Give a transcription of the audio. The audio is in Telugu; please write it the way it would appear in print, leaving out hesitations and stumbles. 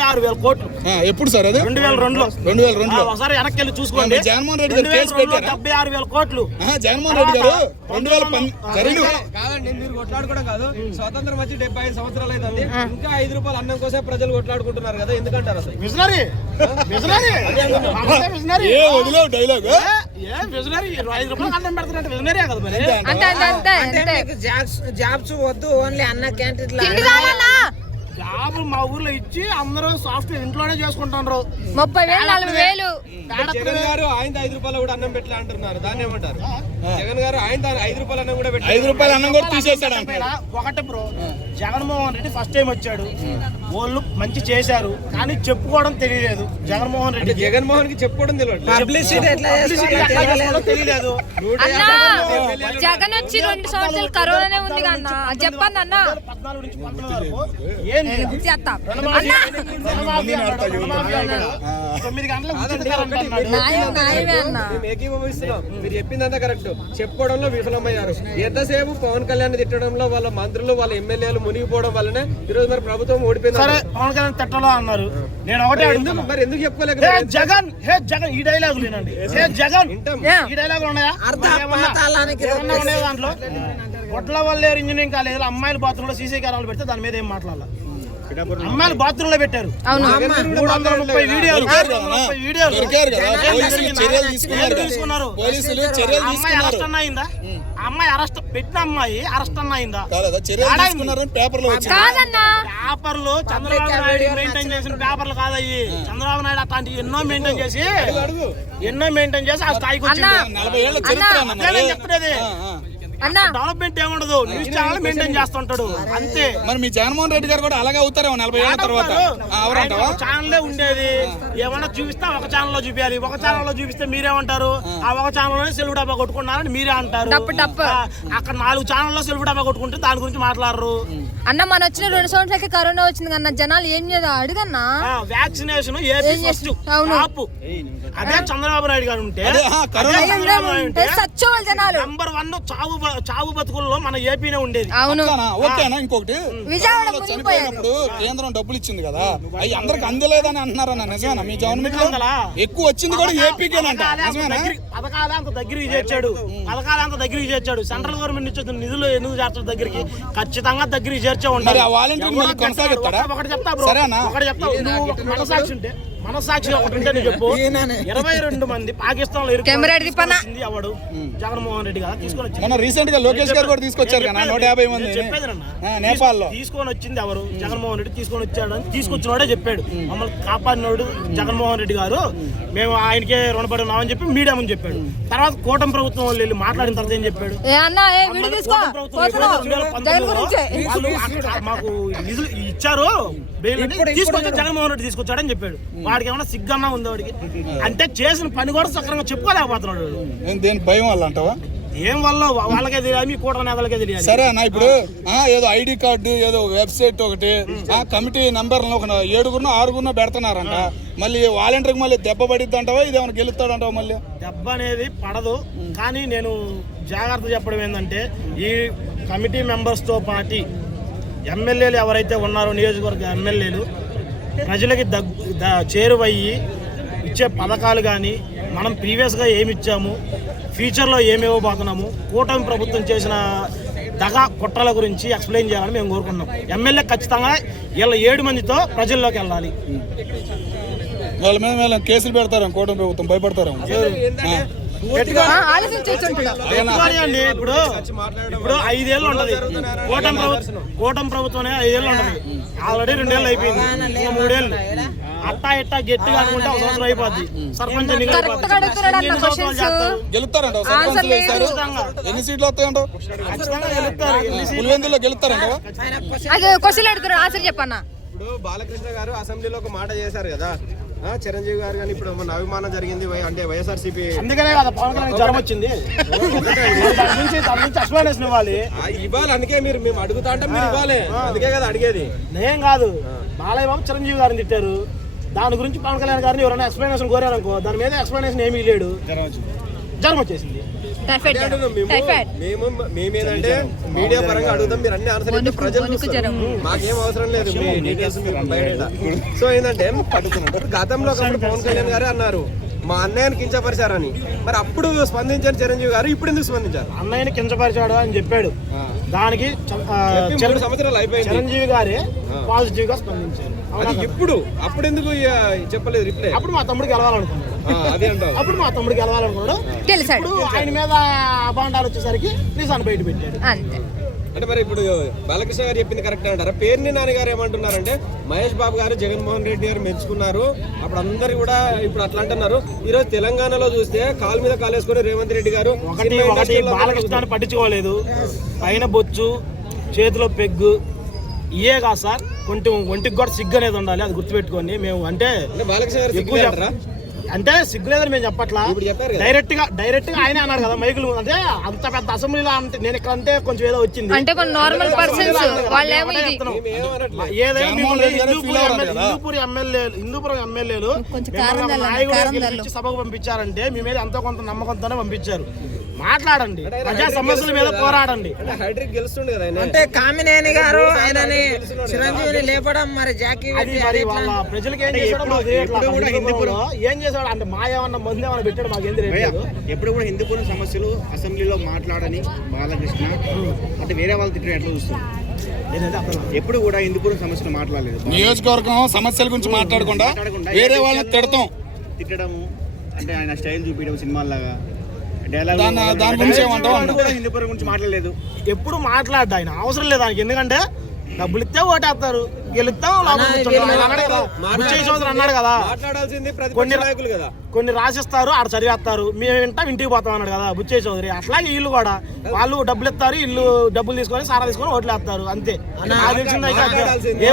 6,000 కోట్లు ఎప్పుడు సార్ అది 2002లో ఒకసారి వెనక్కి వెళ్ళి చూసుకోండి. జగన్మోహన్ రెడ్డి గారు కేసు పెట్టారు 76,000 కోట్లు జగన్మోహన్ రెడ్డి గారు 2010 కాదండి. మీరు కొట్లాడుకోవడం కాదు, స్వాతంత్రం వచ్చి 75 సంవత్సరాలు అయింది, ఇంకా 5 రూపాయలు అన్నం కోసం ప్రజలు కొట్లాడుకుంటున్నారు కదా, ఎందుకంటారు అసలు? విజనరీ డైలాగ్ 5 రూపాయలు అన్నం పెడతారంటే విజనరీ కదా మరి. జాబ్స్ వద్దు, ఓన్లీ అన్న క్యాంటీన్ జాబ్ మా ఊర్లో ఇచ్చి అందరూ సాఫ్ట్వేర్ ఇంట్లోనే చేసుకుంటారు. 30,000 జగన్ గారు ఆయన 5 రూపాయలు కూడా అన్నం పెట్టలే అంటున్నారు, దాన్ని ఏమంటారు? జగన్ గారు ఆయన 5 రూపాయలు అన్నం కూడా పెట్టారు, 5 రూపాయలు అన్నం కూడా తీసేస్తాడు. ఒకటి bro, Jaganmohan Reddy first time వచ్చాడు, వాళ్ళు మంచి చేశారు కానీ చెప్పుకోవడం తెలియలేదు. జగన్మోహన్ రెడ్డి కి చెప్పుకోవడం తెలియదు, తెలియలేదు. జగన్ వచ్చి 2 సంవత్సరాలు కరోనానే ఉంది అన్న, చెప్పండి అన్న. 14 నుంచి 19 వరకు 9 ఏకీభవిస్తున్నాం. మీరు చెప్పిందంతా కరెక్ట్, చెప్పుకోవడంలో విఫలమయ్యారు. ఎంతసేపు పవన్ కళ్యాణ్ తిట్టడంలో వాళ్ళ మంత్రులు వాళ్ళ ఎమ్మెల్యేలు మునిగిపోవడం వల్లనే ఈ రోజు మరి ప్రభుత్వం ఓడిపోయింది. పవన్ కళ్యాణ్ తిట్టలో అన్నారు. నేను ఒకటే మరి ఎందుకు చెప్పుకోలేక జగన్ ఈ డైలాగులు వినండి. జగన్ ఈ డైలాగులు ఉన్నాయా? దాంట్లో కొట్ల వల్లేరు ఇంజనీరింగ్ కాలేజీలో అమ్మాయిల బాత్రూమ్ లో సీసీ కెమెరాలు పెడితే దాని మీద ఏం మాట్లాడాలి? అమ్మాయిలు బాత్రూమ్ లో పెట్టారు. 330 వీడియోలు తీసుకున్నారు. అమ్మాయి అరెస్ట్ అన్న అయిందా? అమ్మాయి అరెస్ట్ పెట్టిన అమ్మాయి అరెస్ట్ అన్న అయిందా? పేపర్లు చంద్రబాబు నాయుడు మెయింటైన్ చేసిన పేపర్లు కాదయ్యి. చంద్రబాబు నాయుడు అట్లాంటి ఎన్నో మెయింటైన్ చేసి ఆ స్థాయికి వచ్చింది. చెప్తున్నది డెవలప్మెంట్ ఏముండదు, న్యూస్ ఛానల్ మెయింటైన్ చేస్తుంటాడు అంతే. మరి మీ జగన్మోహన్ రెడ్డి గారు కూడా అలాగే అవుతారేమో 40 ఏళ్ల తర్వాత. ఛానలే ఉండేది, ఏమన్నా చూపిస్తే ఒక ఛానల్ లో చూపించాలి. ఒక ఛానల్ లో చూపిస్తే మీరేమంటారు? ఆ ఒక ఛానల్ లోనే సెల్ఫ్ డబ్బా కొట్టుకున్నారని మీరే అంటారు. అక్కడ 4 ఛానల్లో సెల్ఫ్ డబ్బా కొట్టుకుంటే దాని గురించి మాట్లాడరు. అన్న మన వచ్చిన 2 సంవత్సరాలకి కరోనా వచ్చింది కన్నా, జనాలు ఏం చేద్దాం అడుగన్నా. వ్యాక్సినేషన్ అదే చంద్రబాబు నాయుడు గారు ఉంటే నంబర్ 1 చావు బతుకుల్లో మన ఏపీనే ఉండేది. ఓకేనా? ఇంకొకటి, చనిపోయినప్పుడు కేంద్రం డబ్బులు ఇచ్చింది కదా, అవి అందరికి అందలేదని అంటున్నారన్న, నిజమేనా? మీ గవర్నమెంట్ ఎక్కువ వచ్చింది కూడా ఏపీకేనంట, నిజమేనా? పథకాలంత దగ్గరికి చేర్చాడు. సెంట్రల్ గవర్నమెంట్ నుంచి నిధులు ఎందుకు చేర్చాడు దగ్గరికి? ఖచ్చితంగా దగ్గరికి చేర్చే ఉంటారు. ఒకటి చెప్తా బ్రో, మనసాక్షి ఉంటే మనసాక్షి ఒకటి ఉంటే నేను చెప్పు. 22 మంది పాకిస్తాన్ లో ఎవడు? జగన్మోహన్ రెడ్డి గారు తీసుకొని వచ్చింది. రీసెంట్ గా లోకేష్ గారు కూడా తీసుకొచ్చారు కదా 150 మంది. నేపాల్ లో తీసుకొని వచ్చింది ఎవరు? జగన్మోహన్ రెడ్డి తీసుకొని వచ్చాడు అని తీసుకొచ్చినోడే చెప్పాడు. మమ్మల్ని కాపాడినోడు జగన్మోహన్ రెడ్డి గారు, మేము ఆయనకే రుణపడి ఉన్నామని చెప్పి మీడియా ముందు చెప్పాడు. తర్వాత కూటమి ప్రభుత్వం వాళ్ళు వెళ్ళి మాట్లాడిన తర్వాత ఏం చెప్పాడు? మాకు నిధులు ఇచ్చారు, తీసుకొచ్చి జగన్మోహన్ రెడ్డి తీసుకొచ్చాడని చెప్పాడు. వాడికి ఏమన్నా సిగ్గన్నా ఉంది వాడికి? అంటే చేసిన పని కూడా సక్రంగా చెప్పుకోలేకపోతున్నాడు. దేని భయం వల్ల అంటావా? ఏం వల్ల వాళ్ళకే తెలియాలి, మీ కూటమి నేతలకే తెలియాలి. సరే అన్న, ఇప్పుడు ఏదో ఐడి కార్డు, ఏదో వెబ్సైట్ ఒకటి, కమిటీ నంబర్లను ఒక 7గురినో 6గురినో పెడుతున్నారంట. మళ్ళీ వాలంటీర్కి మళ్ళీ దెబ్బ పడిద్ది అంటావా? ఇది ఏమైనా గెలుస్తాడంటావా? మళ్ళీ దెబ్బ అనేది పడదు, కానీ నేను జాగ్రత్త చెప్పడం ఏంటంటే, ఈ కమిటీ మెంబర్స్తో పాటు ఎమ్మెల్యేలు ఎవరైతే ఉన్నారో, నియోజకవర్గ ఎమ్మెల్యేలు ప్రజలకి చేరువయ్యి ఇచ్చే పథకాలు కానీ, మనం ప్రీవియస్గా ఏమి ఇచ్చాము, ఫ్యూచర్లో ఏమి ఇవ్వబోతున్నాము, కూటమి ప్రభుత్వం చేసిన దగా కుట్రల గురించి ఎక్స్ప్లెయిన్ చేయాలని మేము కోరుకున్నాం. ఎమ్మెల్యే ఖచ్చితంగా వీళ్ళ 7 మందితో ప్రజల్లోకి వెళ్ళాలి. వాళ్ళ మీద కేసులు పెడతారు కూటమి ప్రభుత్వం, భయపడతారు. ఇప్పుడు 5 ఏళ్ళు ఉంటది కూటమి ప్రభుత్వం, 5 ఏళ్ళు ఉంటది. ఆల్రెడీ 2 ఏళ్ళు అయిపోయింది, 3 ఏళ్ళు. అట్టా ఇట్టా గట్టిగా అనుకుంటే 1 సంవత్సరం అయిపోద్ది. సర్పంచ్ గెలుస్తారంట. ఎన్ని సీట్లు వస్తాయంట? గెలుస్తారంట. ఇప్పుడు బాలకృష్ణ గారు అసెంబ్లీలో ఒక మాట చేశారు కదా, చిరంజీవి గారు కానీ ఇప్పుడు మన అభిమానం జరిగింది అంటే వైఎస్ఆర్సీపీ, అందుకనే కదా పవన్ కళ్యాణ్ జ్వరం వచ్చింది. ఎక్స్ప్లెనేషన్ ఇవ్వాలి. అందుకే మేము అడుగుతా అంటే మీరు ఇవ్వాలి, అందుకే కదా అడిగేది. నేను కాదు, బాలయ్య బాబు చిరంజీవి గారిని తిట్టారు, దాని గురించి పవన్ కళ్యాణ్ గారిని ఎవరైనా ఎక్స్ప్లెనేషన్ కోరారనుకో, దాని మీద ఎక్స్ప్లెనేషన్ ఏమీ లేడు. జ్వరం వచ్చేసింది. టైఫాయిడ్ అదే జ్వరం. అంటున్నాం టైఫాయిడ్. మేమేందంటే మీడియా పరంగా అడుగుతాం, మీరు అన్ని ఆన్సర్ ఇస్తే ప్రజలు వణుకు చూస్తారు. మాకేం అవసరం లేదు మీ డీటెయిల్స్ మీరు బయట. సో ఏంటంటే గతంలో ఒకప్పుడు పవన్ కళ్యాణ్ గారు అన్నారు మా అన్నయ్యని కించపరిచారని, మరి అప్పుడు స్పందించారు చిరంజీవి గారు, ఇప్పుడు ఎందుకు స్పందించారు? అన్నయ్యని కించపరిచాడు అని చెప్పాడు. దానికి చెప్పి 3 సంవత్సరాలు అయిపోయింది. చిరంజీవి గారే పాజిటివ్ గా స్పందించారు. అది ఇప్పుడు అప్పుడు ఎందుకు చెప్పలేదు రిప్లై? అప్పుడు మా తమ్ముడు గెలవాలనుకున్నాడు. అదే అంటావు. అప్పుడు మా తమ్ముడు గెలవాలనుకున్నాడు. గెలిచాడు ఇప్పుడు ఆయన మీద అభాండాలు వచ్చేసరికి నిజాన్ని బయట పెట్టాడు. అంతే. అంటే మరి ఇప్పుడు బాలకృష్ణ గారు చెప్పింది కరెక్ట్ అంటారా? పేర్ని నాని గారు ఏమంటున్నారంటే మహేష్ బాబు గారు జగన్మోహన్ రెడ్డి గారు మెచ్చుకున్నారు, అప్పుడు అందరు కూడా ఇప్పుడు అట్లా అంటున్నారు. ఈ రోజు తెలంగాణలో చూస్తే కాలు మీద కాలేసుకొని రేవంత్ రెడ్డి గారు ఒకటి బాలకృష్ణాన్ని పట్టించుకోలేదు. పైన బొచ్చు, చేతిలో పెగ్గు, ఇయే కాదు సార్, కొంచెం ఒంటికి కూడా సిగ్గు అనేది ఉండాలి. అది గుర్తుపెట్టుకోండి. మేము అంటే బాలకృష్ణ గారు ఎక్కువ సిగ్గులేదంటారా? అంటే సిగ్గులేదని మేము చెప్పట్లా. ఇప్పుడు చెప్పారు కదా. డైరెక్ట్ గా ఆయనే అన్నాడు కదా మైకులు. అంటే అంత పెద్ద అసెంబ్లీలో అంటే నేను ఇక్కడ అంటే కొంచెం ఏదో వచ్చింది. అంటే కొన్ని నార్మల్ పర్సన్స్ వాళ్ళేమో ఇది ఏదైనా హిందూపురం ఎమ్మెల్యేలు నాయకుడు సభకు పంపించారంటే మీ మీద ఎంతో కొంత నమ్మకంతోనే పంపించారు. మాట్లాడండి, ప్రజా సమస్యల మీద పోరాడండి. అంటే హైడ్రిక్ గెలుస్తుండే కదా ఆయన. అంటే కామినేని గారు ఆయనని చిరంజీవిని లేపడం మరి జాకీ అది మరి వాళ్ళ ప్రజలకు ఏం చేశాడో మాకు తెలియట్లేదు. హిందూపురం ఏం చేశాడు అంటే మా ఏమన్నా మంది ఏమన్నా పెట్టాడు మాకు ఏం తెలియదు. ఎప్పుడు కూడా హిందూపురం సమస్యలు అసెంబ్లీలో మాట్లాడని బాలకృష్ణ అంటే వేరే వాళ్ళు తిట్టడం ఎట్లా చూస్తారు? ఎప్పుడు కూడా హిందూపురం సమస్యలు మాట్లాడలేదు. నియోజకవర్గం సమస్యల గురించి మాట్లాడకుండా వేరే వాళ్ళని తిడతాం, తిట్టడము అంటే ఆయన స్టైల్ చూపించడం సినిమాల్లాగా దాని గురించి ఏమంటావు? హిందూపురం గురించి మాట్లాడలేదు. ఎప్పుడు మాట్లాడ్డా ఆయన అవసరం లేదు ఆయనకి. ఎందుకంటే డబ్బులు ఇస్తే ఓటేస్తారు, గెలుస్తాం లోపల కూర్చుంటాం. ఆయన అన్నాడు కదా, బుచ్చయ్య చౌదరి అన్నాడు కదా, మాట్లాడాల్సింది ప్రతిపక్ష నాయకులు కదా. కొన్ని రాసిస్తారు, ఆడ చదివేస్తారు, మేము వింటాం ఇంటికి పోతాం అన్నాడు కదా బుచ్చయ్య చౌదరి. అట్లాగే వీళ్ళు కూడా వాళ్ళు డబ్బులు ఇస్తారు, ఇల్లు డబ్బులు తీసుకొని సారా తీసుకొని ఓట్లు వేస్తారు అంతే. నాకు తెలిసింది అయితే